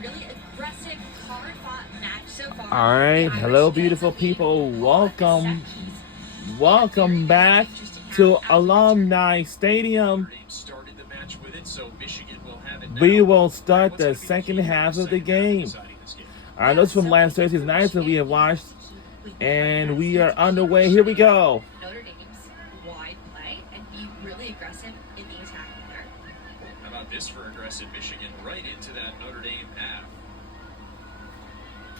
really aggressive, hard-fought match so far. All right, The Irish hello, get the beautiful lead people. on the Welcome, set piece. welcome back to Alumni Stadium. We will start the second half of the game. I know it's from last Thursday's night that we have watched, and we are underway. Here we go. Notre Dame's wide play and be really aggressive in the attack there. How about this for aggressive Michigan right into that Notre Dame half?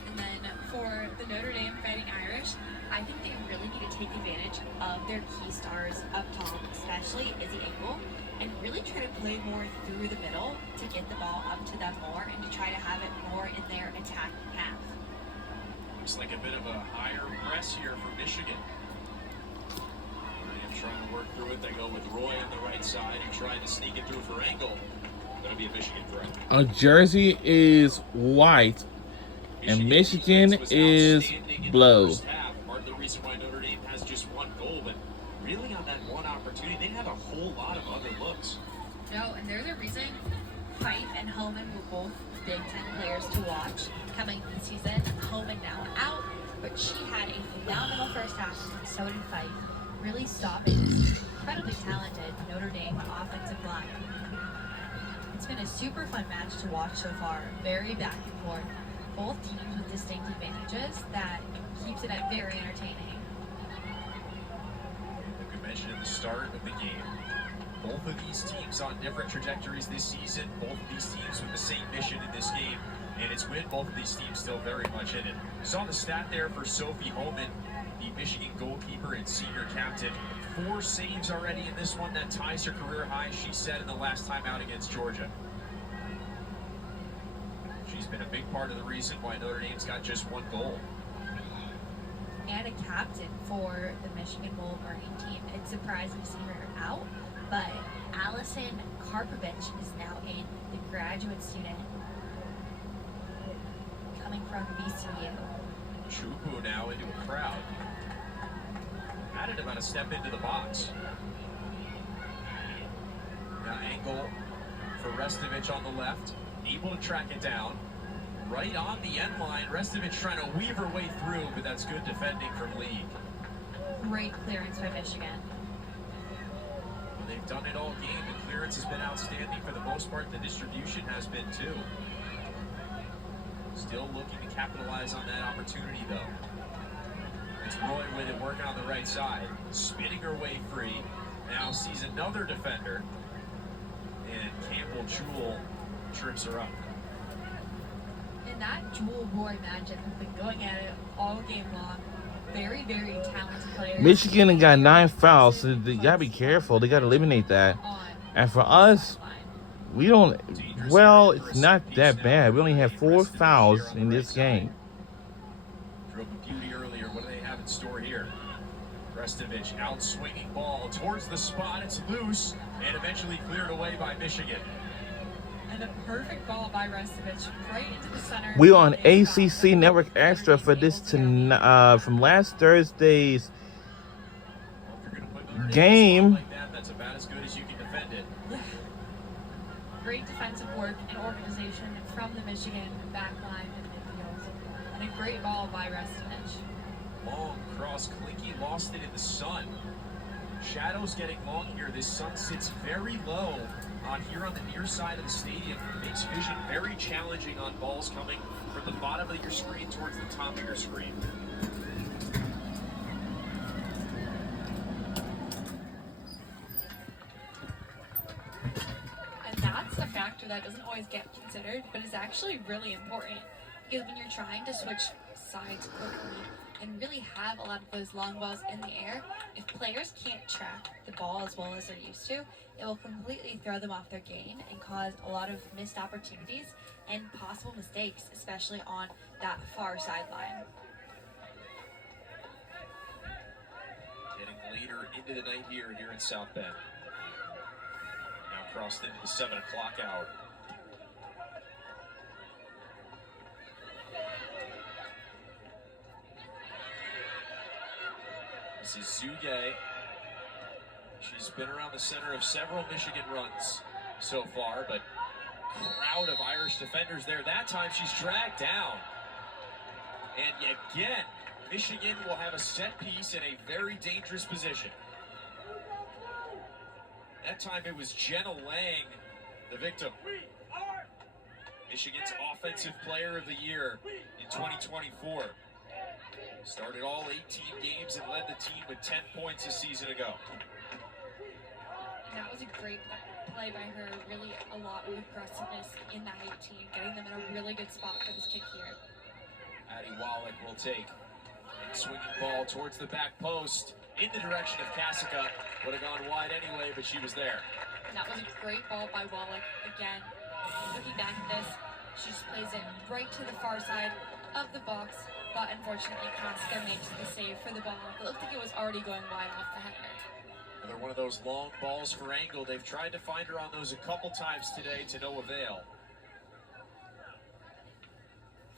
And then for the Notre Dame Fighting Irish, I think they really need to take advantage of their key stars up top, especially Izzy Engel, and really try to play more through the middle to get the ball up to them more and to try to have it more in their attacking half. Looks like a bit of a higher press here for Michigan. Trying to work through it. They go with Roy on the right side and trying to sneak it through for Engel. Going to be a Michigan throw. A jersey is white, and Michigan is blue. Part of the reason why Notre Dame has just one goal, but really on that one opportunity, they have a whole lot of other looks. No, and there's a reason Fife and Homan were both Big Ten players to watch coming this season. Homan now out, but she had a phenomenal first half, and so did Fife, really stopping this incredibly talented Notre Dame offensive line. It's been a super fun match to watch so far, very back and forth. Both teams with distinct advantages that keeps it very entertaining. Like we mentioned at the start of the game, both of these teams on different trajectories this season, both of these teams with the same mission in this game, and it's with both of these teams still very much in it. Saw the stat there for Sophie Homan, the Michigan goalkeeper and senior captain. 4 saves already in this one. That ties her career high, she said, in the last time out against Georgia. She's been a big part of the reason why Notre Dame's got just 1 goal. And a captain for the Michigan Wolverine team. It's surprising to see her out, but Allison Karpovich is now in, the graduate student coming from VCU. Chupu now into a crowd. Added about a step into the box. Now Engel for Restovich on the left. Able to track it down. Right on the end line. Restovich trying to weave her way through, but that's good defending from Lee. Great clearance by Michigan. Well, they've done it all game. The clearance has been outstanding for the most part. The distribution has been too. Still looking to capitalize on that opportunity, though. It's Roy with it, working on the right side. Spinning her way free. Now sees another defender. And Campbell Jewell trips her up. And that Jewel Roy magic has been going at it all game long. Very, very talented player. Michigan got 9 fouls, so they gotta be careful. They gotta eliminate that. And for us, we don't. Well, it's not that bad. We only have 4 fouls in this game. Drove a beauty earlier. What do they have in store here? Restovich out swinging ball towards the spot. It's loose and eventually cleared away by Michigan. And a perfect ball by Restovich right into the center. We're on ACC Network Extra for this from last Thursday's game. Like that's about as good as you can defend it. Great defensive work and organization from the Michigan back line and midfield. And a great ball by Restovich. Long cross. Klinke lost it in the sun. Shadows getting long here. This sun sits very low on here on the near side of the stadium. It makes vision very challenging on balls coming from the bottom of your screen towards the top of your screen. And that's a factor that doesn't always get considered, but is actually really important. Because when you're trying to switch sides quickly and really have a lot of those long balls in the air, if players can't track the ball as well as they're used to, it will completely throw them off their game and cause a lot of missed opportunities and possible mistakes, especially on that far sideline. Getting later into the night here in South Bend. Now crossed into the 7 o'clock hour. This is Zuge. She's been around the center of several Michigan runs so far, but crowd of Irish defenders there. That time she's dragged down. And again, Michigan will have a set piece in a very dangerous position. That time it was Jenna Lang, the victim. Michigan's Offensive Player of the Year in 2024. Started all 18 games and led the team with 10 points a season ago. That was a great play by her. Really a lot of aggressiveness in that 18, getting them in a really good spot for this kick here. Addie Wallach will take a swinging ball towards the back post in the direction of Kasica. Would have gone wide anyway, but she was there. And that was a great ball by Wallach. Again, looking back at this, she just plays it right to the far side of the box, but unfortunately Kasica makes the save for the ball. It looked like it was already going wide off the header. Another one of those long balls for Engel. They've tried to find her on those a couple times today to no avail.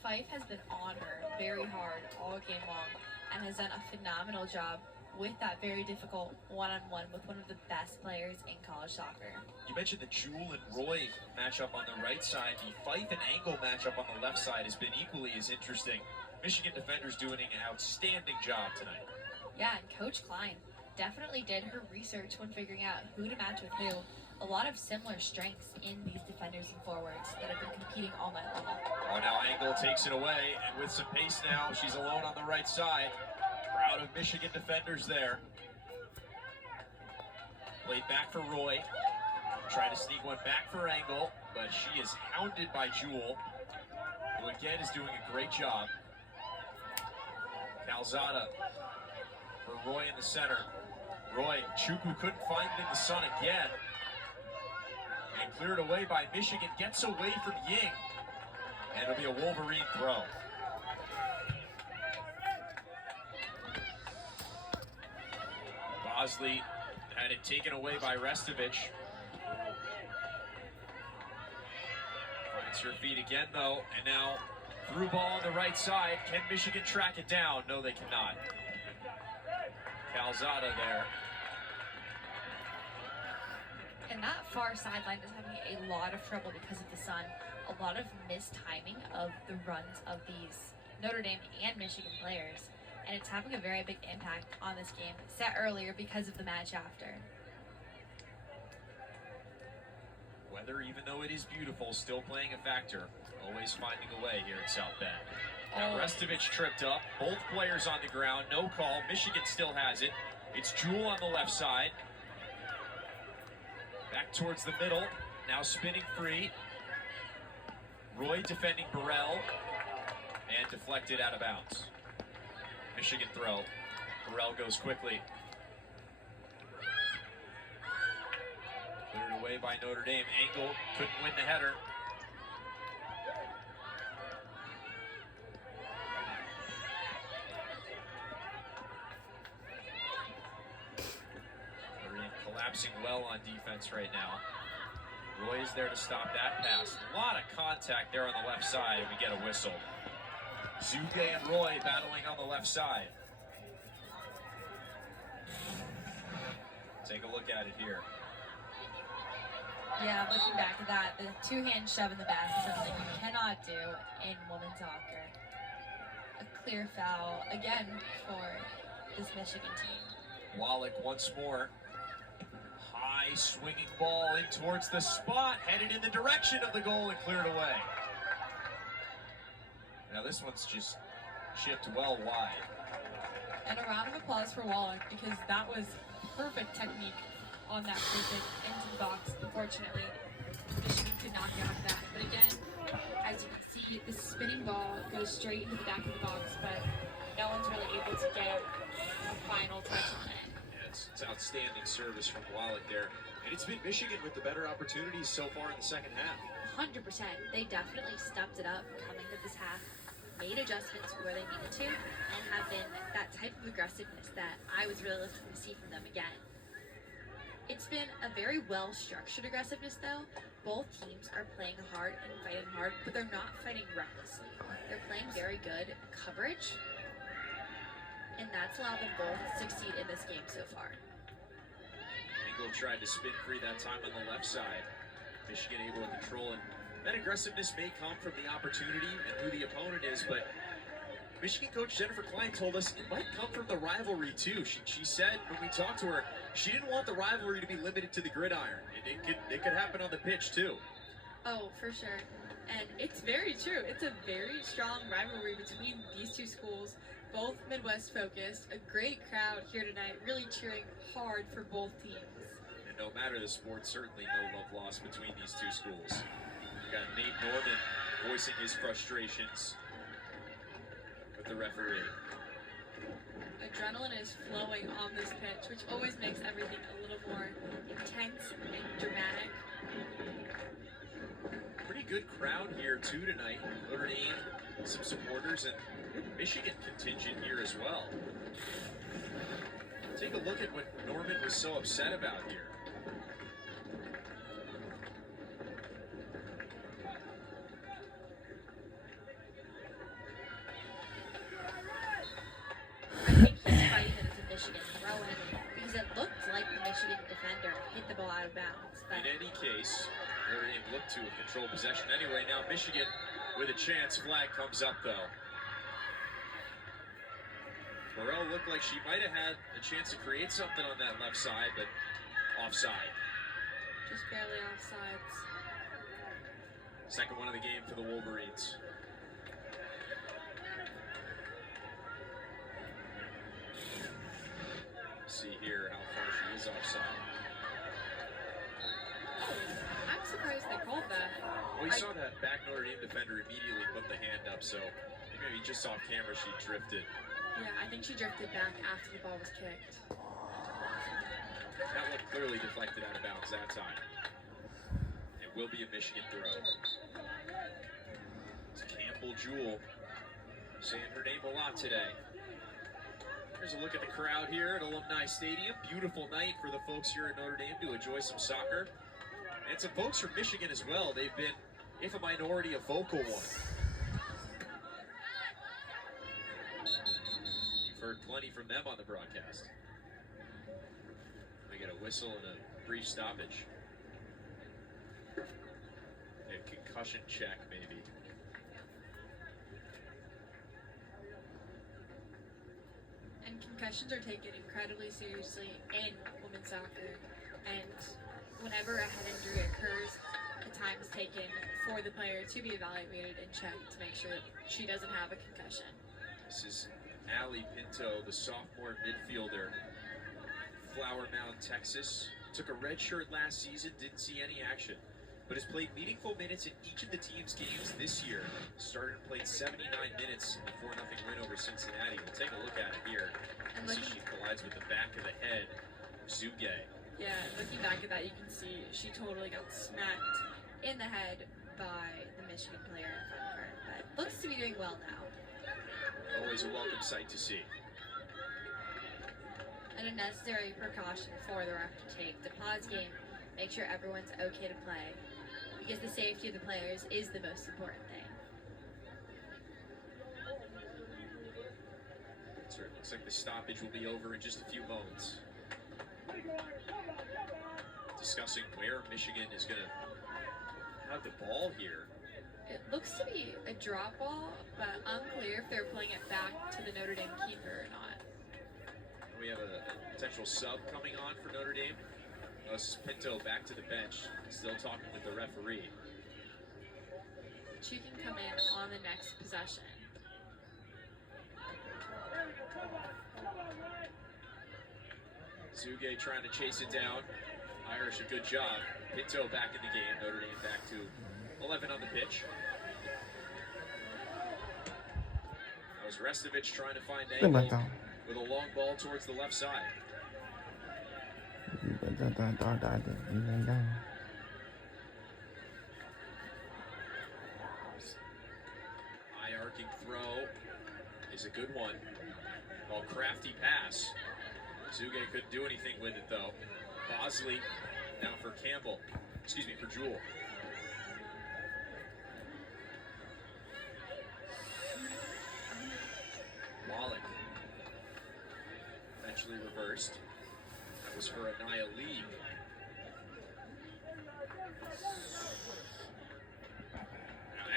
Fife has been on her very hard all game long and has done a phenomenal job with that very difficult one-on-one with one of the best players in college soccer. You mentioned the Jewel and Roy matchup on the right side. The Fife and Engel matchup on the left side has been equally as interesting. Michigan defenders doing an outstanding job tonight. Yeah, and Coach Klein definitely did her research when figuring out who to match with who. A lot of similar strengths in these defenders and forwards that have been competing all night long. Oh, now Engel takes it away, and with some pace now, she's alone on the right side. Crowd of Michigan defenders there. Played back for Roy. Trying to sneak one back for Engel, but she is hounded by Jewel, who again is doing a great job. Calzada for Roy in the center. Roy, Chukwu couldn't find it in the sun again. And cleared away by Michigan, gets away from Ying. And it'll be a Wolverine throw. Bosley had it taken away by Restovich. Finds her feet again though, and now through ball on the right side. Can Michigan track it down? No, they cannot. Calzada there. And that far sideline is having a lot of trouble because of the sun. A lot of mistiming of the runs of these Notre Dame and Michigan players. And it's having a very big impact on this game set earlier because of the match after. Weather, even though it is beautiful, still playing a factor. Always finding a way here at South Bend. Now Restovich tripped up. Both players on the ground. No call. Michigan still has it. It's Jewel on the left side. Back towards the middle. Now spinning free. Roy defending Burrell. And deflected out of bounds. Michigan throw. Burrell goes quickly. Cleared away by Notre Dame. Engel couldn't win the header. Collapsing well on defense right now. Roy is there to stop that pass. A lot of contact there on the left side, and we get a whistle. Zuge and Roy battling on the left side. Take a look at it here. Yeah, looking back at that, the two-hand shove in the back is something you cannot do in women's soccer. A clear foul, again, for this Michigan team. Wallach once more. High swinging ball in towards the spot, headed in the direction of the goal and cleared away. Now this one's just chipped well wide. And a round of applause for Wallach because that was perfect technique on that free kick into the box. Unfortunately, Michigan could not get off that. But again, as you can see, the spinning ball goes straight into the back of the box, but no one's really able to get a final touch on it. It's outstanding service from Wallach there. And it's been Michigan with the better opportunities so far in the second half. 100%. They definitely stepped it up coming to this half, made adjustments where they needed to, and have been that type of aggressiveness that I was really looking to see from them again. It's been a very well-structured aggressiveness though. Both teams are playing hard and fighting hard, but they're not fighting recklessly. They're playing very good coverage, and that's allowed them both to succeed in this game so far. Engel tried to spin free that time on the left side. Michigan able to control and That aggressiveness may come from the opportunity and who the opponent is, but Michigan coach Jennifer Klein told us it might come from the rivalry too. She said when we talked to her, she didn't want the rivalry to be limited to the gridiron. It could happen on the pitch too. Oh, for sure. And it's very true. It's a very strong rivalry between these two schools, both Midwest focused, a great crowd here tonight, really cheering hard for both teams. And no matter the sport, certainly no love lost between these two schools. We've got Nate Norman voicing his frustrations with the referee. Adrenaline is flowing on this pitch, which always makes everything a little more intense and dramatic. Pretty good crowd here too tonight. Notre Dame, some supporters, and Michigan contingent here as well. Take a look at what Norman was so upset about here. I think he's fighting that it's a Michigan throw-in because it looked like the Michigan defender hit the ball out of bounds. But In any case, Notre Dame looked to control possession anyway. Now Michigan with a chance. Flag comes up though. Burrell looked like she might have had a chance to create something on that left side, but offside. Just barely offsides. Second one of the game for the Wolverines. See here how far she is offside. I'm surprised they called that. Well, we saw that back Notre Dame defender immediately put the hand up, so maybe just off camera she drifted. Yeah, I think she drifted back after the ball was kicked. That one clearly deflected out of bounds that time. It will be a Michigan throw. It's Campbell Jewell saying her name a lot today. Here's a look at the crowd here at Alumni Stadium. Beautiful night for the folks here at Notre Dame to enjoy some soccer. And some folks from Michigan as well. They've been, if a minority, a vocal one. You've heard plenty from them on the broadcast. We get a whistle and a brief stoppage. A concussion check, maybe. And concussions are taken incredibly seriously in women's soccer. And whenever a head injury occurs, the time is taken for the player to be evaluated and checked to make sure that she doesn't have a concussion. This is Allie Pinto, the sophomore midfielder. Flower Mound, Texas. Took a red shirt last season, didn't see any action, but has played meaningful minutes in each of the team's games this year. Started and played 79 minutes in the 4-0 win over Cincinnati. We'll take a look at it here. And As she collides with the back of the head of Zuge. Yeah, looking back at that, you can see she totally got smacked in the head by the Michigan player in front of her. But looks to be doing well now. Always a welcome sight to see. and a necessary precaution for the ref to take to pause game, make sure everyone's okay to play, because the safety of the players is the most important thing. So it looks like the stoppage will be over in just a few moments. Discussing where Michigan is going to have the ball here. It looks to be a drop ball, but unclear if they're playing it back to the Notre Dame keeper or not. We have a potential sub coming on for Notre Dame. This is Pinto back to the bench, still talking with the referee. She can come in on the next possession. Zuge trying to chase it down. IRSH a good job. Pinto back in the game. Notre Dame back to 11 on the pitch. That was Restovich trying to find angle with a long ball towards the left side. High arcing throw is a good one. Well, crafty pass. Zuge couldn't do anything with it though. Bosley now for Campbell. Excuse me, for Jewell. Wallach. Eventually reversed. That was for Anaya Lee.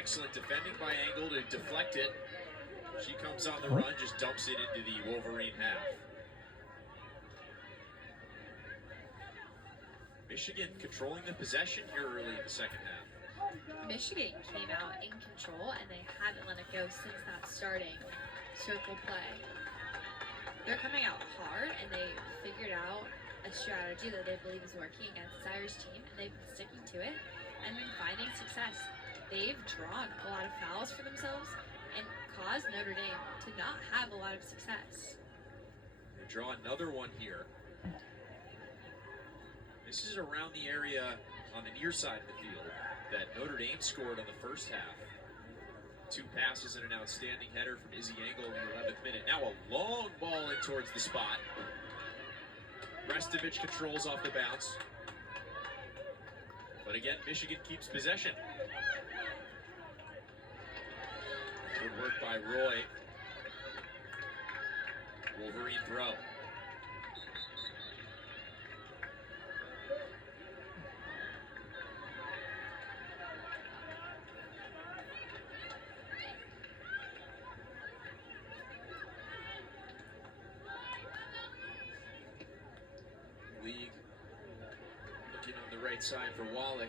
Excellent defending by Angle to deflect it. She comes on the run, just dumps it into the Wolverine half. Michigan controlling the possession here early in the second half. Michigan came out in control, and they haven't let it go since that starting circle play. They're coming out hard, and they figured out a strategy that they believe is working against this Irish team, and they've been sticking to it and been finding success. They've drawn a lot of fouls for themselves and caused Notre Dame to not have a lot of success. They draw another one here. This is around the area on the near side of the field that Notre Dame scored on the first half. 2 passes and an outstanding header from Izzy Angle in the 11th minute. Now a long ball in towards the spot. Restovich controls off the bounce. But again, Michigan keeps possession. Good work by Roy. Wolverine throw. League looking on the right side for Wallach.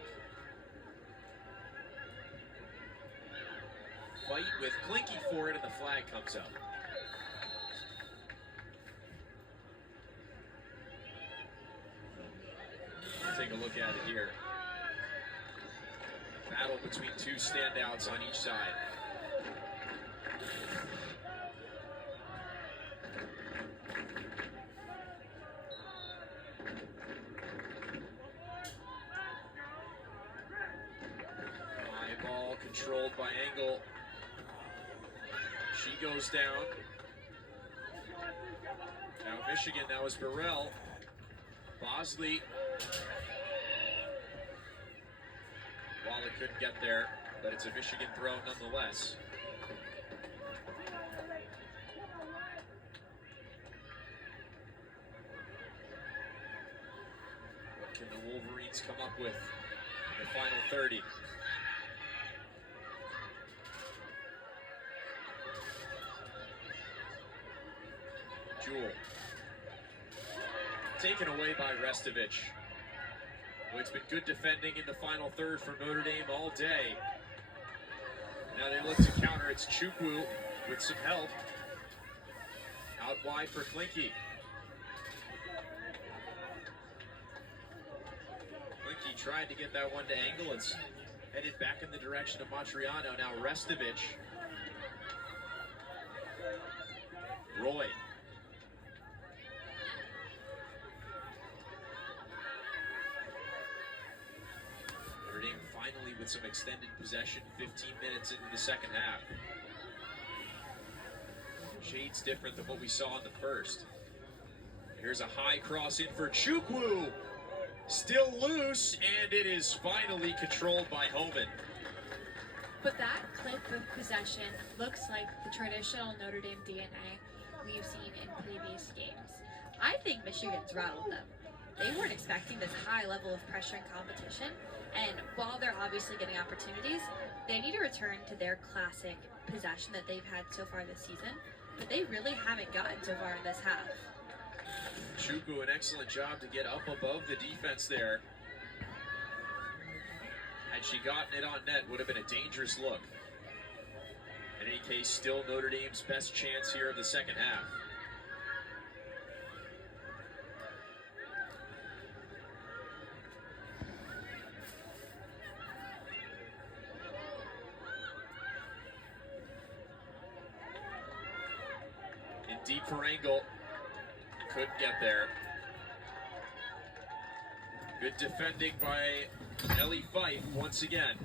Fight with Klinke for it, and the flag comes up. Take a look at it here. Battle between 2 standouts on each side. High ball controlled by Angle. She goes down. Now Michigan, that was Burrell. Bosley. Wallach couldn't get there, but it's a Michigan throw nonetheless. What can the Wolverines come up with in the final 30? Jewell. Taken away by Restovich. Well, it's been good defending in the final third for Notre Dame all day. Now they look to counter. It's Chukwu with some help. Out wide for Klinke. Klinke tried to get that one to Angle. It's headed back in the direction of Matriano. Now Restovich. Roy. Finally with some extended possession, 15 minutes into the second half. Shades different than what we saw in the first. Here's a high cross in for Chukwu. Still loose, and it is finally controlled by Homan. But that clip of possession looks like the traditional Notre Dame DNA we've seen in previous games. I think Michigan's rattled them. They weren't expecting this high level of pressure and competition, and while they're obviously getting opportunities, they need to return to their classic possession that they've had so far this season, but they really haven't gotten so far in this half. Chukwu, an excellent job to get up above the defense there. Had she gotten it on net, would have been a dangerous look. In any case, still Notre Dame's best chance here of the second half. Deep for Angle. Couldn't get there. Good defending by Ellie Fife once again.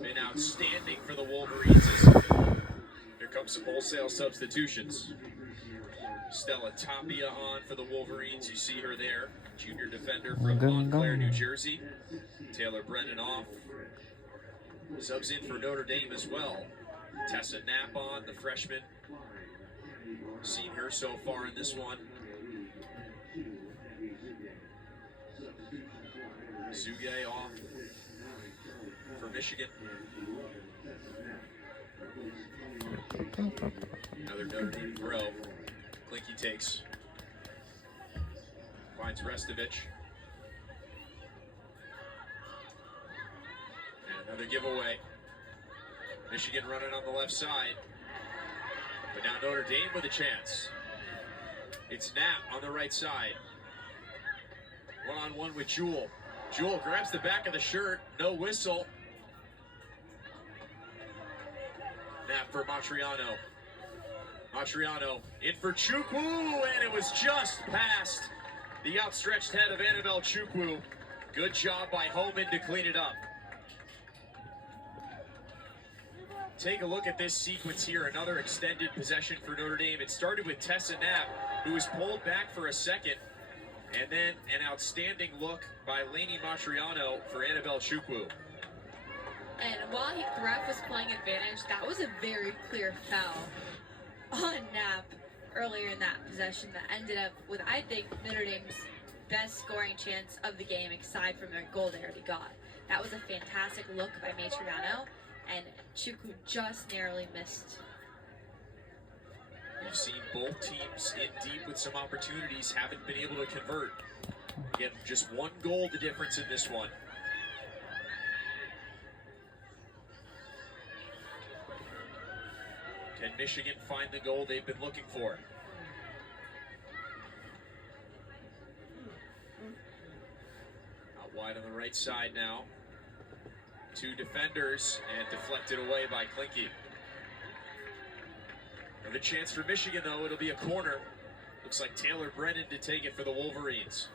Been outstanding for the Wolverines. Here comes some wholesale substitutions. Stella Tapia on for the Wolverines. You see her there. Junior defender from Montclair, New Jersey. Taylor Brennan off. Subs in for Notre Dame as well. Tessa Knapp on, the freshman. Seen her so far in this one. Zuge off for Michigan. Another Notre Dame throw. Klinke takes. Finds Restovich. And another giveaway. Michigan running on the left side. But now Notre Dame with a chance. It's Knapp on the right side. One-on-one with Jewell. Jewell grabs the back of the shirt. No whistle. Knapp for Matriano. Matriano in for Chukwu, and it was just past the outstretched head of Annabelle Chukwu. Good job by Homan to clean it up. Take a look at this sequence here. Another extended possession for Notre Dame. It started with Tessa Knapp, who was pulled back for a second, and then an outstanding look by Lainey Matriano for Annabelle Chukwu. And while the ref was playing advantage, that was a very clear foul on Knapp earlier in that possession that ended up with, I think, Notre Dame's best scoring chance of the game, aside from their goal they already got. That was a fantastic look by Matriano, and Chukwu just narrowly missed. We've seen both teams in deep with some opportunities, haven't been able to convert. Again, just one goal the difference in this one. Can Michigan find the goal they've been looking for? Out wide on the right side now. Two defenders, and deflected away by Klinke. Another chance for Michigan, though. It'll be a corner. Looks like Taylor Brennan to take it for the Wolverines.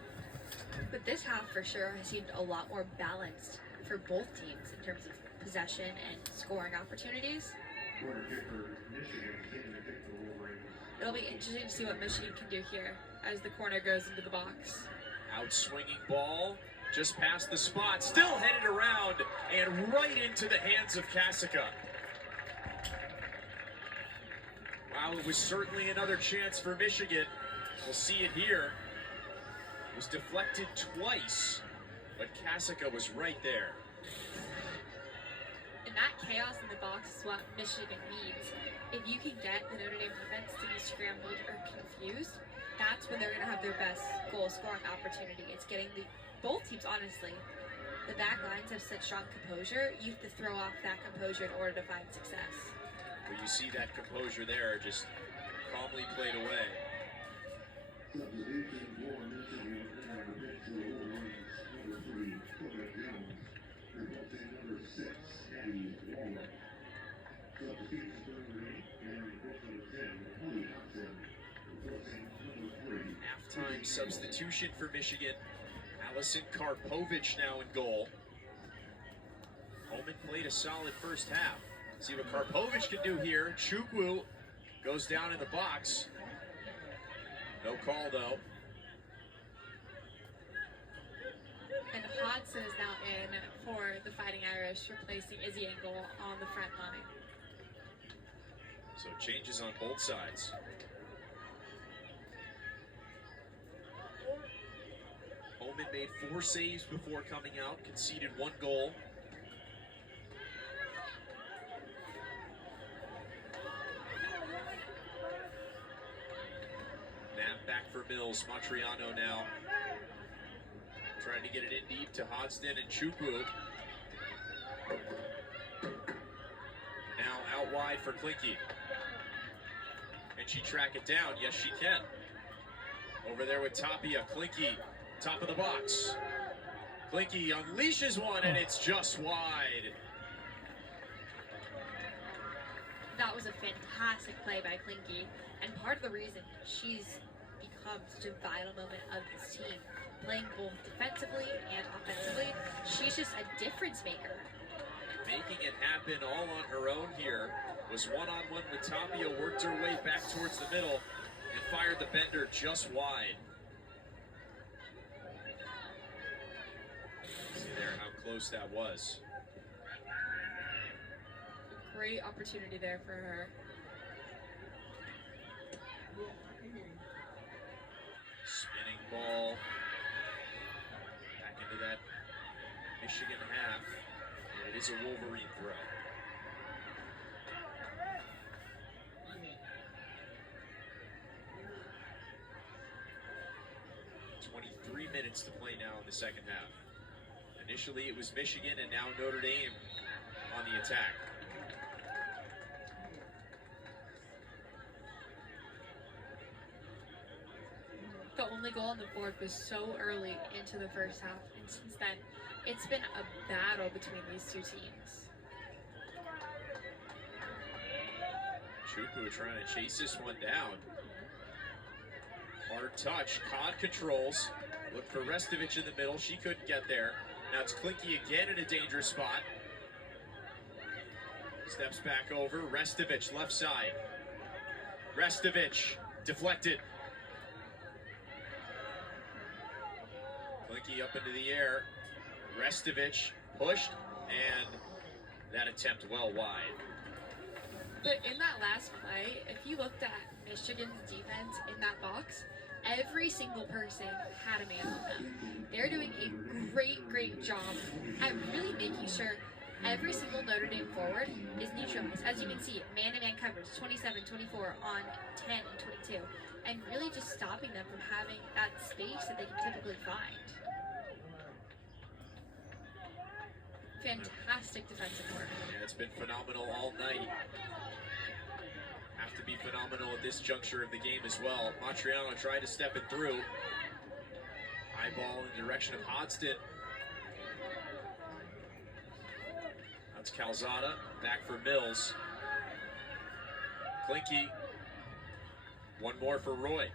But this half for sure has seemed a lot more balanced for both teams in terms of possession and scoring opportunities. It'll be interesting to see what Michigan can do here as the corner goes into the box. Out swinging ball, just past the spot, still headed around and right into the hands of Kasica. Wow, it was certainly another chance for Michigan. We'll see it here. It was deflected twice, but Kasica was right there. And that chaos in the box is what Michigan needs. If you can get the Notre Dame defense to be scrambled or confused, that's when they're going to have their best goal scoring opportunity. It's getting both teams, honestly. The back lines have such strong composure. You have to throw off that composure in order to find success. Well, you see that composure there, just calmly played away. Halftime substitution for Michigan. Allison Karpovich now in goal. Homan played a solid first half. See what Karpovich can do here. Chukwu goes down in the box. No call, though. And Hodson is now in for the Fighting Irish, replacing Izzy Engel on the front line. So changes on both sides. Homan made 4 saves before coming out, conceded 1 goal. Knapp back for Mills. Matriano now trying to get it in deep to Hodgson and Chukwu. Now out wide for Klinke. Can she track it down? Yes, she can. Over there with Tapia. Klinke, top of the box. Klinke unleashes one, and it's just wide. That was a fantastic play by Klinke, and part of the reason she's become such a vital moment of this team, playing both defensively and offensively. She's just a difference maker. Making it happen all on her own here. Was one-on-one with Tapia, worked her way back towards the middle, and fired the bender just wide. See there how close that was. Great opportunity there for her. Spinning ball. Back into that Michigan half. And it is a Wolverine throw. 23 minutes to play now in the second half. Initially it was Michigan, and now Notre Dame on the attack. The only goal on the board was so early into the first half, and since then, it's been a battle between these two teams. Chukwu trying to chase this one down. Hard touch. Codd controls. Looked for Restovich in the middle. She couldn't get there. Now it's Klinke again in a dangerous spot. Steps back over. Restovich left side. Restovich deflected. Klinke up into the air. Restovich pushed, and that attempt well wide. But in that last play, if you looked at Michigan's defense in that box, every single person had a man on them. They're doing a great job at really making sure every single Notre Dame forward is neutralized. As you can see, man-to-man coverage, 27, 24 on 10 and 22. And really just stopping them from having that space that they can typically find. Fantastic defensive work. Yeah, it's been phenomenal all night. Have to be phenomenal at this juncture of the game as well. Matriano tried to step it through. High ball in the direction of Hodgson. That's Calzada. Back for Mills. Klinke. One more for Roy.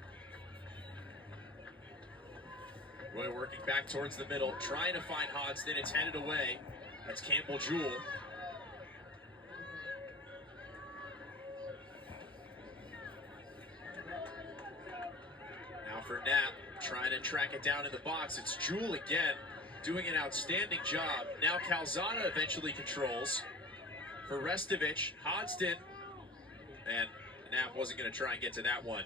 Roy working back towards the middle, trying to find Hodgson. It's headed away. That's Campbell Jewell. Now for Knapp, trying to track it down in the box. It's Jewell again, doing an outstanding job. Now Calzada eventually controls. For Restovich, Hodgson, and Knapp wasn't going to try and get to that one.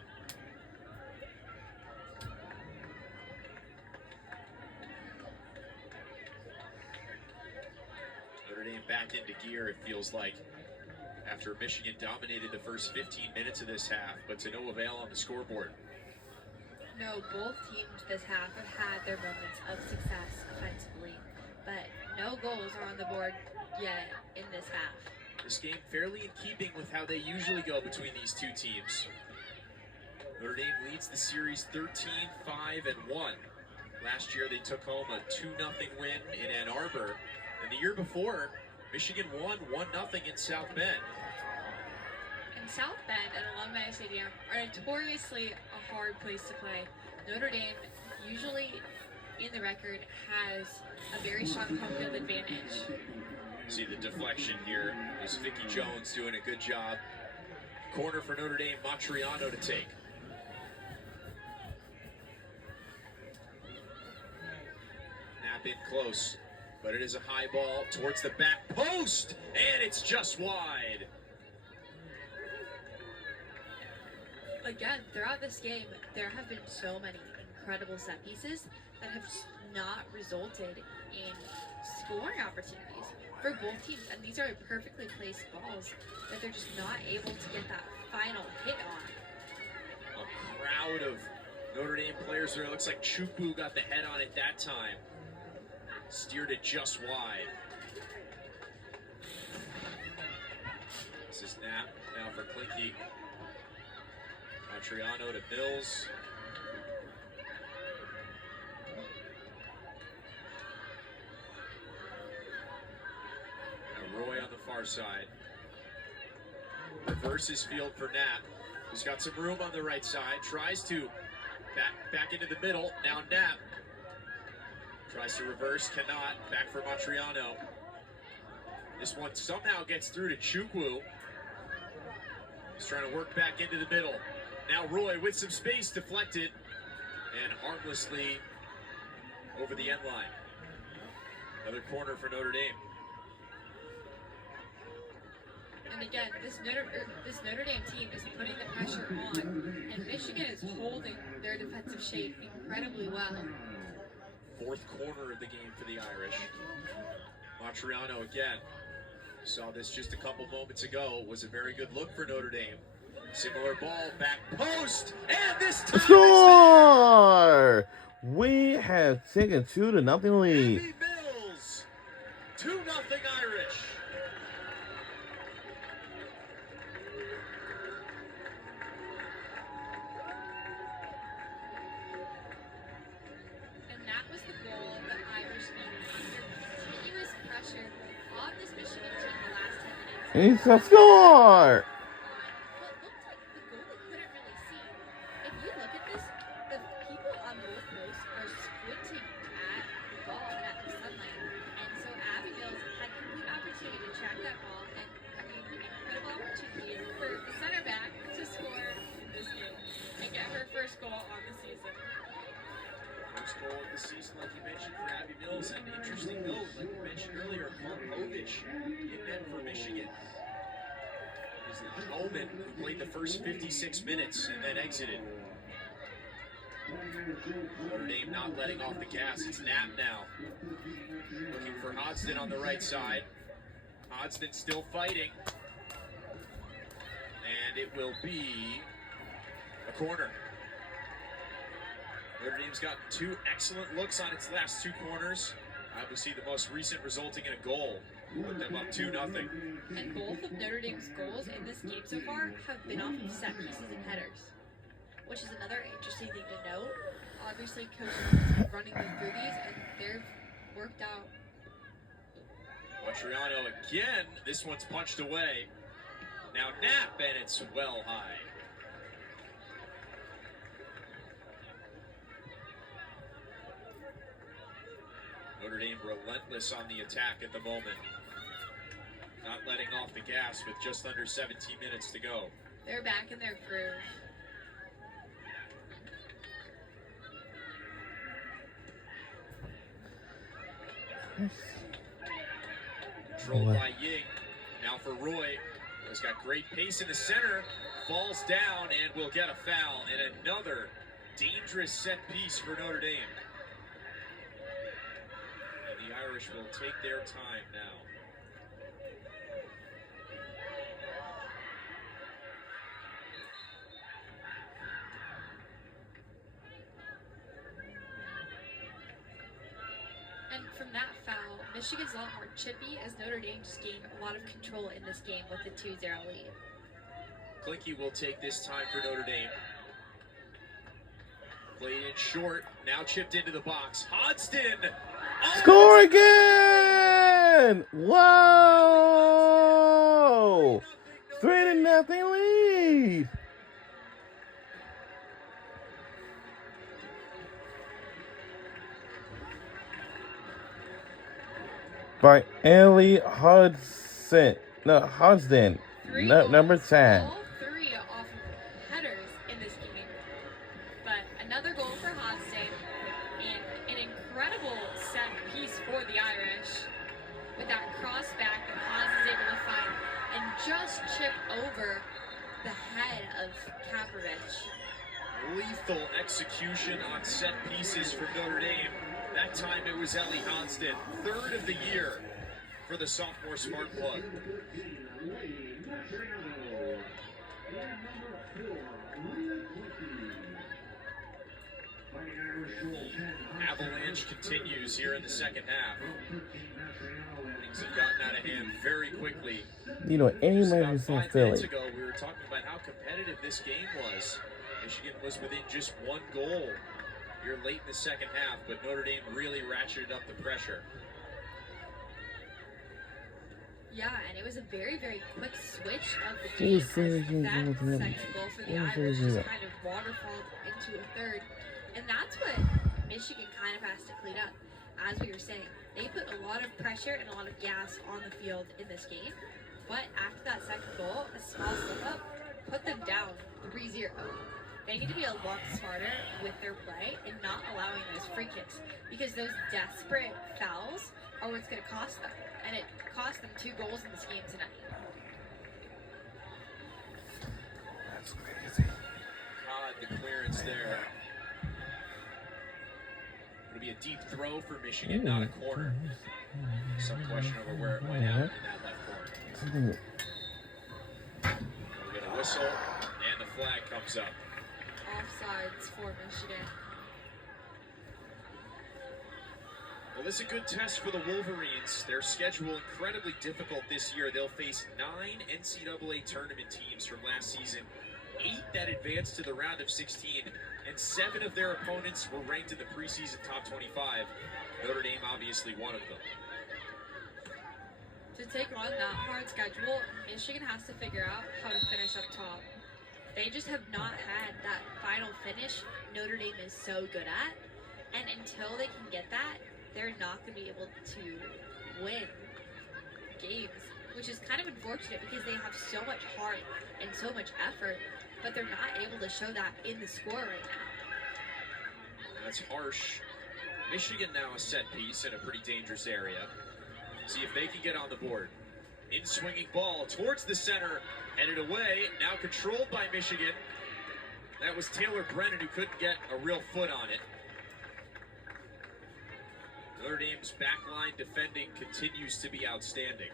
Notre Dame back into gear, it feels like, after Michigan dominated the first 15 minutes of this half, but to no avail on the scoreboard. No, both teams this half have had their moments of success offensively, but no goals are on the board yet in this half. This game fairly in keeping with how they usually go between these two teams. Notre Dame leads the series 13-5-1. Last year they took home a 2-0 win in Ann Arbor. And the year before, Michigan won 1-0 in South Bend. And South Bend and Alumni Stadium are notoriously a hard place to play. Notre Dame usually in the record has a very strong home field advantage. See the deflection here is Vicky Jones doing a good job. Corner for Notre Dame, Matriano to take. Nap in close, but it is a high ball towards the back post, and it's just wide. Again, throughout this game, there have been so many incredible set pieces that have just not resulted in scoring opportunities for both teams, and these are perfectly placed balls that they're just not able to get that final hit on. A crowd of Notre Dame players there. It looks like Chukwu got the head on it that time. Steered it just wide. This is Knapp now for Klinke. Matriano to Mills. Now Roy on the far side. Reverses field for Knapp, who's got some room on the right side. Tries to back into the middle. Now Knapp tries to reverse, cannot. Back for Matriano. This one somehow gets through to Chukwu. He's trying to work back into the middle. Now Roy with some space, deflected, and harmlessly over the end line. Another corner for Notre Dame. And again, this Notre Dame team is putting the pressure on, and Michigan is holding their defensive shape incredibly well. Fourth corner of the game for the Irish. Matriano again. Saw this just a couple moments ago. Was a very good look for Notre Dame. Similar ball, back post, and this time Score! We have taken 2-0 lead. Abby Mills, 2-0 Irish. And that was the goal the Irish needed under continuous pressure on this Michigan team the last 10 minutes. It's a score! What looked like the goal they couldn't really see. If you look at this, the people on both posts are squinting at the ball and at the sunlight. And so Abby Mills had complete opportunity to track that ball and create an incredible opportunity for the center back to score in this game and get her first goal on the season. First goal of the season, like you mentioned, for Abby Mills. And interesting note, like we mentioned earlier, Markovich in net for Michigan. Is the Omen who played the first 56 minutes and then exited. Notre Dame not letting off the gas. It's Knapp now. Looking for Hodgson on the right side. Hodgson still fighting. And it will be a corner. Notre Dame's gotten 2 excellent looks on its last 2 corners. Obviously the most recent resulting in a goal. Put them up 2-0. And both of Notre Dame's goals in this game so far have been off of set pieces and headers, which is another interesting thing to note. Obviously, Coach is running them through these, and they've worked out. Matriano again. This one's punched away. Now Knapp, and it's well high. Notre Dame relentless on the attack at the moment. Not letting off the gas with just under 17 minutes to go. They're back in their groove. Controlled by Ying. Now for Roy. Has got great pace in the center. Falls down and will get a foul. And another dangerous set piece for Notre Dame. And the Irish will take their time now. And from that foul, Michigan's a lot more chippy as Notre Dame just gained a lot of control in this game with the 2-0 lead. Clinky will take this time for Notre Dame. Played in short, now chipped into the box. Hodgson! Oh, Score again! Whoa! 3-0 lead. By Ellie Hodgson. No, Hodgson. Number 10. All 3 off of headers in this game. But another goal for Hodgson and an incredible set piece for the Irish with that cross back that Hodge is able to find and just chip over the head of Kapovich. Lethal execution on set pieces for Notre Dame. That time it was Ellie Hodgson, 3rd of the year for the sophomore spark plug. Avalanche continues here in the second half. Things have gotten out of hand very quickly. You know, any Just man about who's in 5 minutes Philly. ago, we were talking about how competitive this game was. Michigan was within just 1 goal here late in the second half, but Notre Dame really ratcheted up the pressure. Yeah, and it was a very, very quick switch of the game. That second goal for the Irish just kind of waterfalled into a third. And that's what Michigan kind of has to clean up. As we were saying, they put a lot of pressure and a lot of gas on the field in this game. But after that second goal, a small slip up put them down 3-0. They need to be a lot smarter with their play and not allowing those free kicks, because those desperate fouls are what's going to cost them. And it cost them 2 goals in this game tonight. That's crazy. The clearance there. It'll be a deep throw for Michigan, not a corner. Some question over where it went out in that left corner. We'll get a whistle, and the flag comes up. Offsides for Michigan. Well, this is a good test for the Wolverines. Their schedule incredibly difficult this year. They'll face 9 NCAA tournament teams from last season, 8 that advanced to the round of 16, and 7 of their opponents were ranked in the preseason top 25. Notre Dame obviously one of them. To take on that hard schedule, Michigan has to figure out how to finish up top. They just have not had that final finish Notre Dame is so good at, and until they can get that, they're not going to be able to win games, which is kind of unfortunate because they have so much heart and so much effort, but they're not able to show that in the score right now. That's harsh. Michigan now a set piece in a pretty dangerous area. See if they can get on the board. In swinging ball towards the center, headed away, now controlled by Michigan. That was Taylor Brennan who couldn't get a real foot on it. Notre Dame's backline defending continues to be outstanding.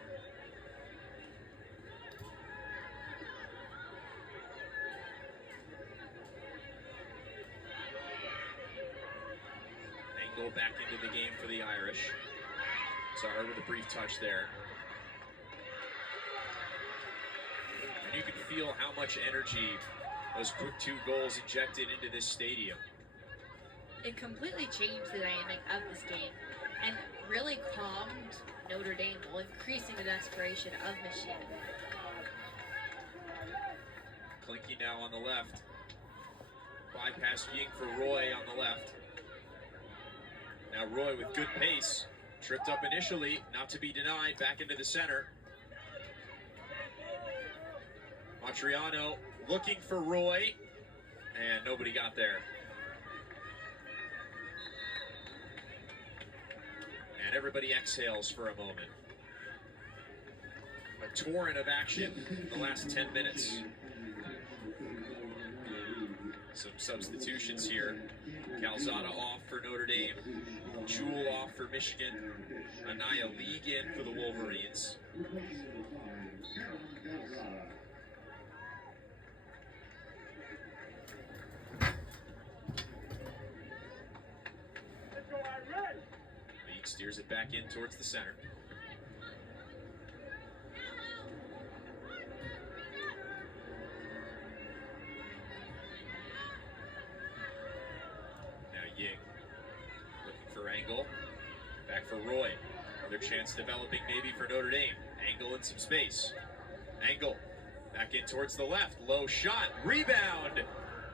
Angle back into the game for the Irish. Zahar with a brief touch there. And you can feel how much energy those quick 2 goals injected into this stadium. It completely changed the dynamic of this game and really calmed Notre Dame while increasing the desperation of Michigan. Klinke now on the left. Bypass Ying for Roy on the left. Now Roy with good pace. Tripped up initially, not to be denied, back into the center. Matriano looking for Roy, and nobody got there. And everybody exhales for a moment. A torrent of action in the last 10 minutes. Some substitutions here. Calzada off for Notre Dame. Jewell off for Michigan. Anaya League in for the Wolverines. League steers it back in towards the center. Ying looking for Angle, back for Roy. Another chance developing maybe for Notre Dame. Angle in some space. Angle back in towards the left. Low shot. Rebound.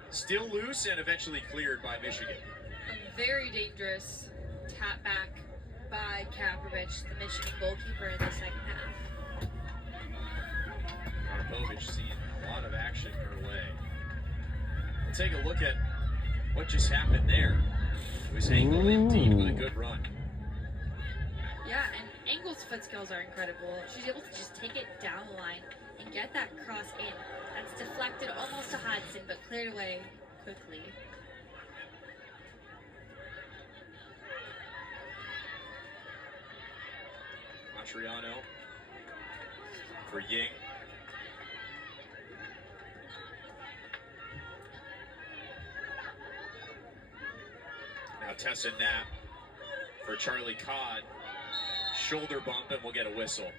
Still loose and eventually cleared by Michigan. A very dangerous tap back by Kaprovich, the Michigan goalkeeper, in the second half. Karpovich seeing a lot of action her way. We'll take a look at what just happened there. It was Angle in deep with a good run. Yeah, and Angle's foot skills are incredible. She's able to just take it down the line and get that cross in. That's deflected almost to Hudson, but cleared away quickly. Matriano for Ying. Now Tessa Knapp for Charlie Codd. Shoulder bump and we'll get a whistle.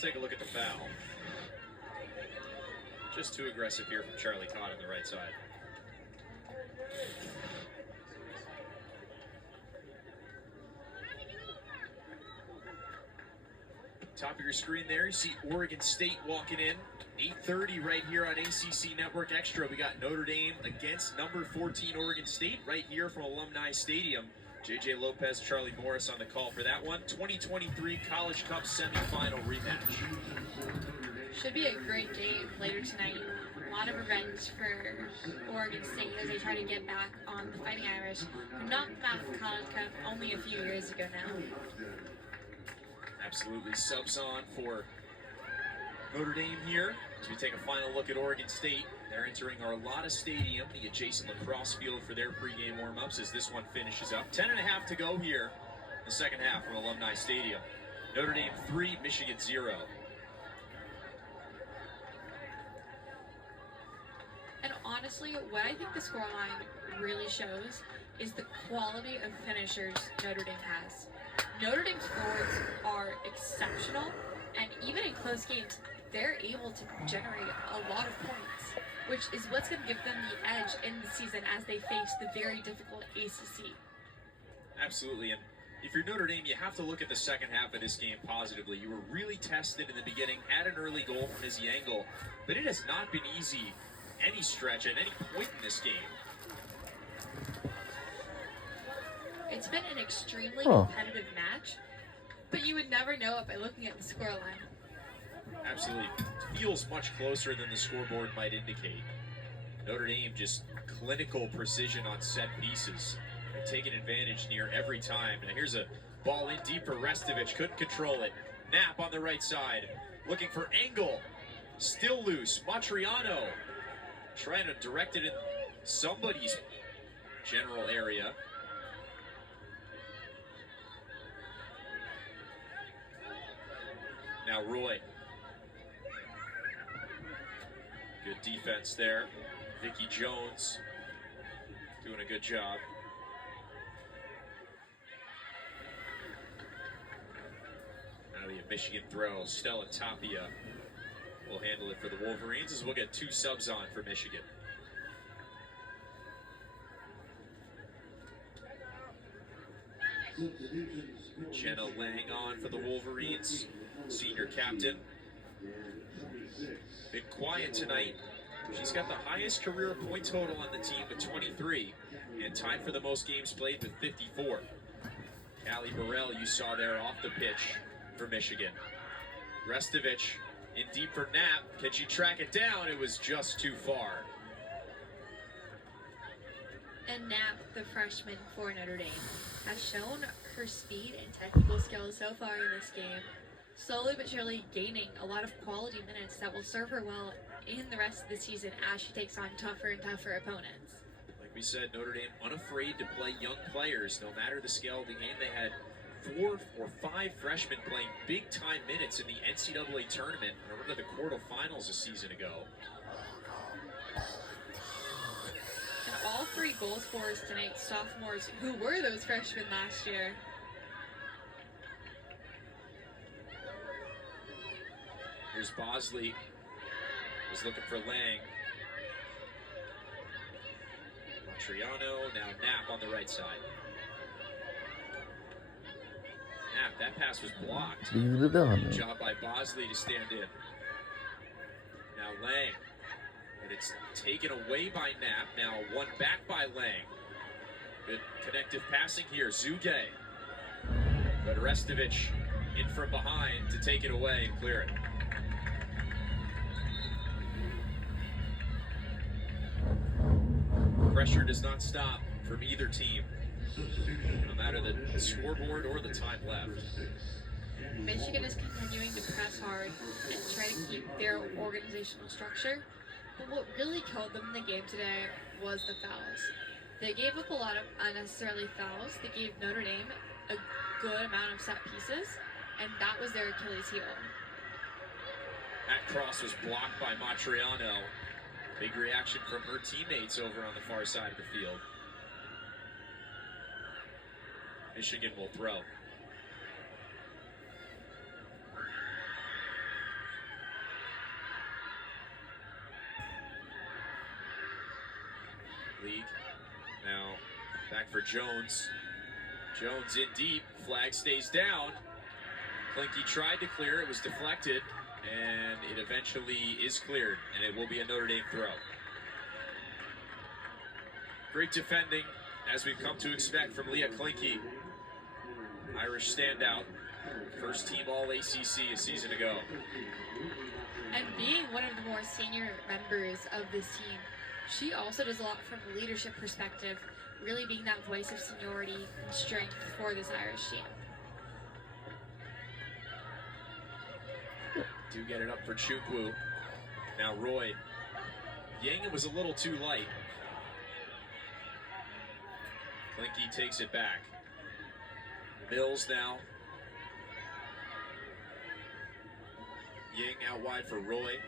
Take a look at the foul. Just too aggressive here from Charlie Codd on the right side. Top of your screen there, you see Oregon State walking in. 8:30 right here on ACC Network Extra. We got Notre Dame against number 14 Oregon State right here from Alumni Stadium. JJ Lopez, Charlie Morris on the call for that one. 2023 College Cup semifinal rematch. Should be a great game later tonight. A lot of revenge for Oregon State as they try to get back on the Fighting Irish, who knocked them out of the College Cup only a few years ago now. Absolutely. Subs on for Notre Dame here as we take a final look at Oregon State. They're entering our Lotta Stadium, the adjacent lacrosse field, for their pregame warm-ups as this one finishes up. 10.5 to go here in the second half from Alumni Stadium. Notre Dame 3, Michigan 0. And honestly, what I think the scoreline really shows is the quality of finishers Notre Dame has. Notre Dame's forwards are exceptional, and even in close games, they're able to generate a lot of points, which is what's going to give them the edge in the season as they face the very difficult ACC. Absolutely, and if you're Notre Dame, you have to look at the second half of this game positively. You were really tested in the beginning, had an early goal from Izzy Engel, but it has not been easy any stretch at any point in this game. It's been an extremely competitive match, but you would never know it by looking at the scoreline. Absolutely. Feels much closer than the scoreboard might indicate. Notre Dame just clinical precision on set pieces. They're taking advantage near every time. Now here's a ball in deep for Restovich. Couldn't control it. Knapp on the right side. Looking for Engel. Still loose. Matriano trying to direct it in somebody's general area. Now Roy. Good defense there. Vicky Jones doing a good job. Now the Michigan throw. Stella Tapia will handle it for the Wolverines as we'll get 2 subs on for Michigan. Jenna Lang on for the Wolverines, senior captain. Been quiet tonight. She's got the highest career point total on the team with 23 and tied for the most games played with 54. Callie Burrell, you saw there off the pitch for Michigan. Restovich in deep for Knapp. Can she track it down? It was just too far. And Knapp, the freshman for Notre Dame, has shown her speed and technical skills so far in this game, slowly but surely gaining a lot of quality minutes that will serve her well in the rest of the season as she takes on tougher and tougher opponents. Like we said, Notre Dame unafraid to play young players, no matter the scale of the game. They had 4 or 5 freshmen playing big-time minutes in the NCAA tournament and a run to the quarterfinals a season ago. And all 3 goal scorers tonight, sophomores who were those freshmen last year. Here's Bosley. Was looking for Lang. Matriano, now Knapp on the right side. Knapp, that pass was blocked. Good job by Bosley to stand in. Now Lang. And it's taken away by Knapp. Now one back by Lang. Good connective passing here. Zuge. But Restovich in from behind to take it away and clear it. Pressure does not stop from either team, no matter the scoreboard or the time left. Michigan is continuing to press hard and try to keep their organizational structure, but what really killed them in the game today was the fouls. They gave up a lot of unnecessarily fouls. They gave Notre Dame a good amount of set pieces, and that was their Achilles heel. That cross was blocked by Matriano. Big reaction from her teammates over on the far side of the field. Michigan will throw. League. Now back for Jones. Jones in deep. Flag stays down. Klinke tried to clear. It was deflected. And it eventually is cleared, and it will be a Notre Dame throw. Great defending, as we've come to expect from Leah Klinke. Irish standout, first team All-ACC a season ago. And being one of the more senior members of this team, she also does a lot from a leadership perspective, really being that voice of seniority and strength for this Irish team. Do get it up for Chukwu. Now Roy. Yang was a little too light. Klinke takes it back. Mills now. Yang out wide for Roy.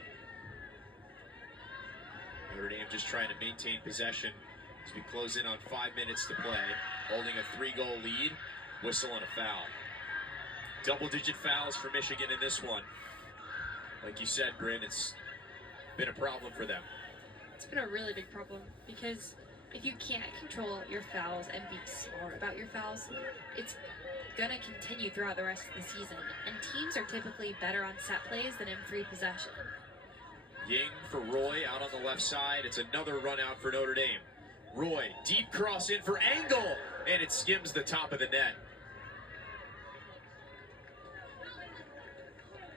Notre Dame just trying to maintain possession As we close in on 5 minutes to play, holding a 3-goal lead, whistle and a foul. Double-digit fouls for Michigan in this one. Like you said, Bryn, it's been a problem for them. It's been a really big problem because if you can't control your fouls and be smart about your fouls, it's going to continue throughout the rest of the season. And teams are typically better on set plays than in free possession. Ying for Roy out on the left side. It's another run out for Notre Dame. Roy, deep cross in for Angle, and it skims the top of the net.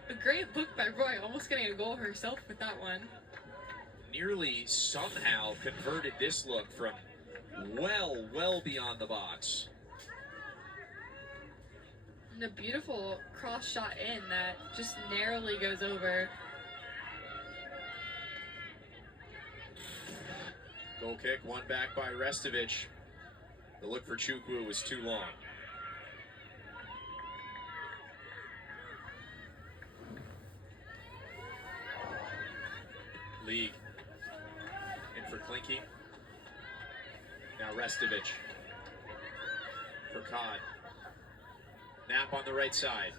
A great look by Roy, almost getting a goal herself with that one. Nearly somehow converted this look from well beyond the box. And a beautiful cross shot in that just narrowly goes over. Goal kick, one back by Restovich. The look for Chukwu was too long. League in for Klinke. Now Restovich for Cod. Knapp on the right side.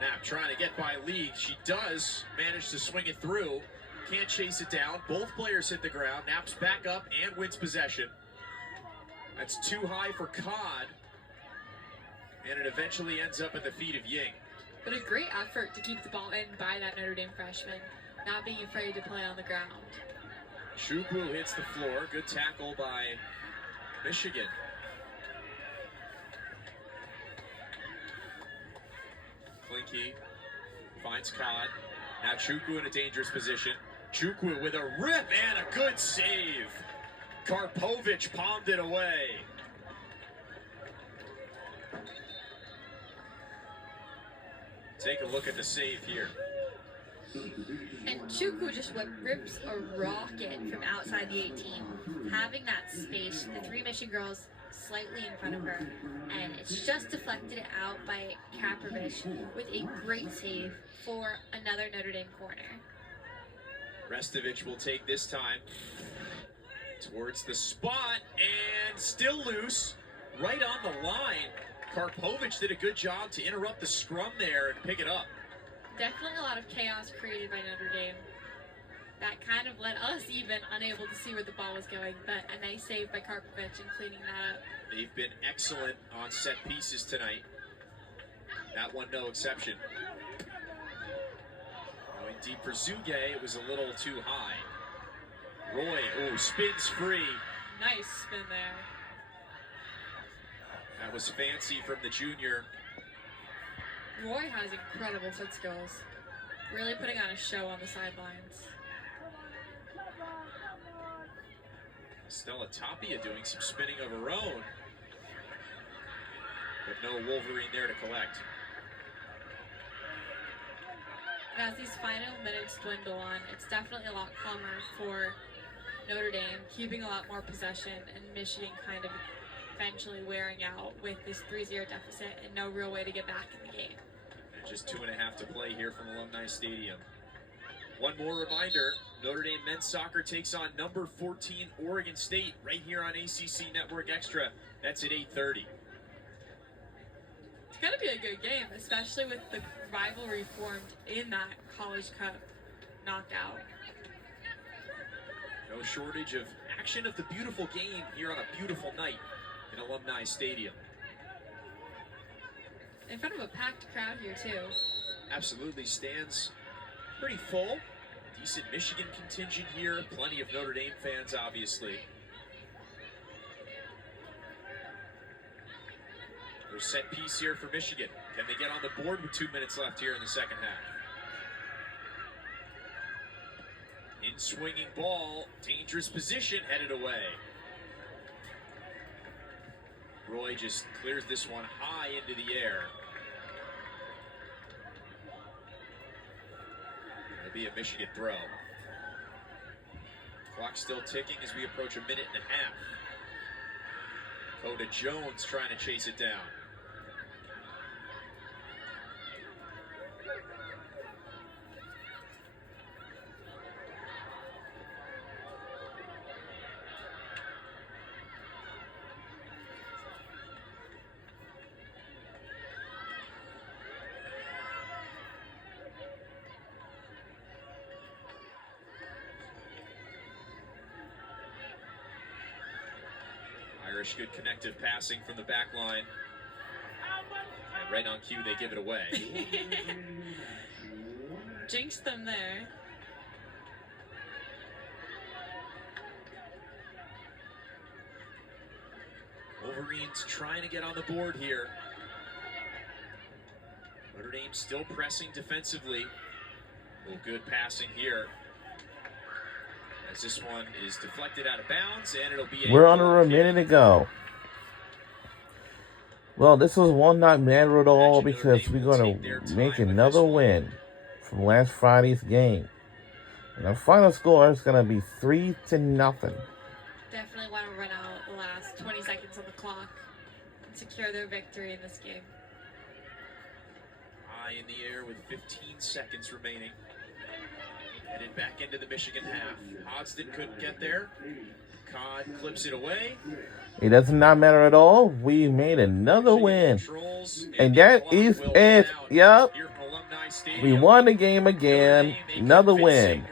Knapp trying to get by League. She does manage to swing it through. Can't chase it down. Both players hit the ground. Knapp's back up and wins possession. That's too high for Cod. And it eventually ends up at the feet of Ying. But a great effort to keep the ball in by that Notre Dame freshman, not being afraid to play on the ground. Chukwu hits the floor. Good tackle by Michigan. Klinke finds Cod. Now Chukwu in a dangerous position. Chukwu with a rip and a good save. Karpovich palmed it away. Take a look at the save here. And Chukwu just rips a rocket from outside the 18, having that space, the three Michigan girls slightly in front of her, and it's just deflected out by Karpovich with a great save for another Notre Dame corner. Restovich will take this time towards the spot and still loose, right on the line. Karpovich did a good job to interrupt the scrum there and pick it up. Definitely a lot of chaos created by Notre Dame. That kind of led us even unable to see where the ball was going, but a nice save by Karpovich in cleaning that up. They've been excellent on set pieces tonight. That one no exception. Going deep for Zuge, it was a little too high. Roy, spins free. Nice spin there. That was fancy from the junior. Roy has incredible foot skills. Really putting on a show on the sidelines. Stella Tapia doing some spinning of her own. But no Wolverine there to collect. And as these final minutes dwindle on, it's definitely a lot calmer for Notre Dame, keeping a lot more possession, and Michigan kind of eventually wearing out with this 3-0 deficit and no real way to get back in the game. And just 2.5 to play here from Alumni Stadium. One more reminder, Notre Dame men's soccer takes on number 14 Oregon State right here on ACC Network Extra. That's at 8:30. It's going to be a good game, especially with the rivalry formed in that College Cup knockout. No shortage of action of the beautiful game here on a beautiful night in Alumni Stadium. In front of a packed crowd here, too. Absolutely, stands pretty full. Decent Michigan contingent here. Plenty of Notre Dame fans, obviously. There's set piece here for Michigan. Can they get on the board with 2 minutes left here in the second half? In swinging ball, dangerous position, headed away. Roy just clears this one high into the air. It'll be a Michigan throw. Clock still ticking as we approach 1.5 minutes. Coda Jones trying to chase it down. Irish. Good connective passing from the back line. And right on cue, they give it away. Jinxed them there. Wolverines trying to get on the board here. Notre Dame still pressing defensively. Oh, good passing here. As this one is deflected out of bounds, and it'll be We're under a minute to go. Well, this was one not matter at all because we're going to make another win from last Friday's game. And our final score is going to be 3-0. Definitely want to run out the last 20 seconds on the clock and secure their victory in this game. High in the air with 15 seconds remaining. Headed back into the Michigan half. Hodgson couldn't get there. Codd clips it away. It does not matter at all. We made another win. And that is it. Yep. We won the game again. Another win.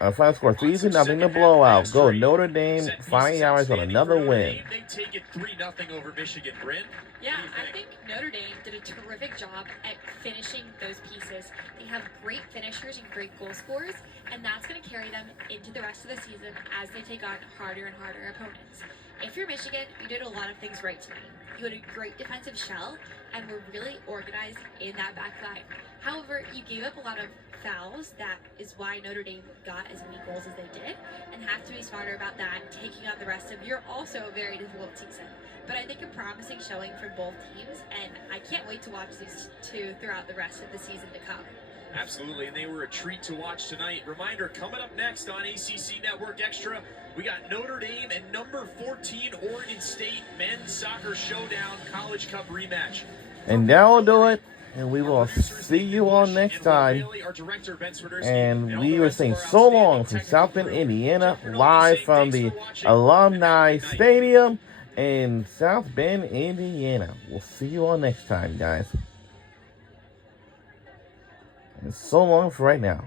Our final score 3-0, the blowout. Go Notre Dame. Fighting Irish on another win. They take it 3-0 over Michigan. Bryn? Yeah, I think Notre Dame did a terrific job at finishing those pieces. They have great finishers and great goal scorers, and that's going to carry them into the rest of the season as they take on harder and harder opponents. If you're Michigan, you did a lot of things right tonight. You had a great defensive shell and were really organized in that back line. However, you gave up a lot of fouls. That is why Notre Dame got as many goals as they did, and have to be smarter about that, taking on the rest of your also very difficult season. But I think a promising showing from both teams, and I can't wait to watch these two throughout the rest of the season to come. Absolutely, and they were a treat to watch tonight. Reminder, coming up next on ACC Network Extra, we got Notre Dame and number 14 Oregon State men's soccer showdown College Cup rematch. And that'll do it. And we will see you all next time. And we were saying so long from South Bend, Indiana, live from the Alumni Stadium in South Bend, Indiana. We'll see you all next time, guys. And so long for right now.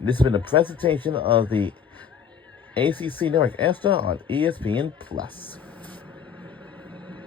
This has been a presentation of the ACC Network Extra on ESPN Plus.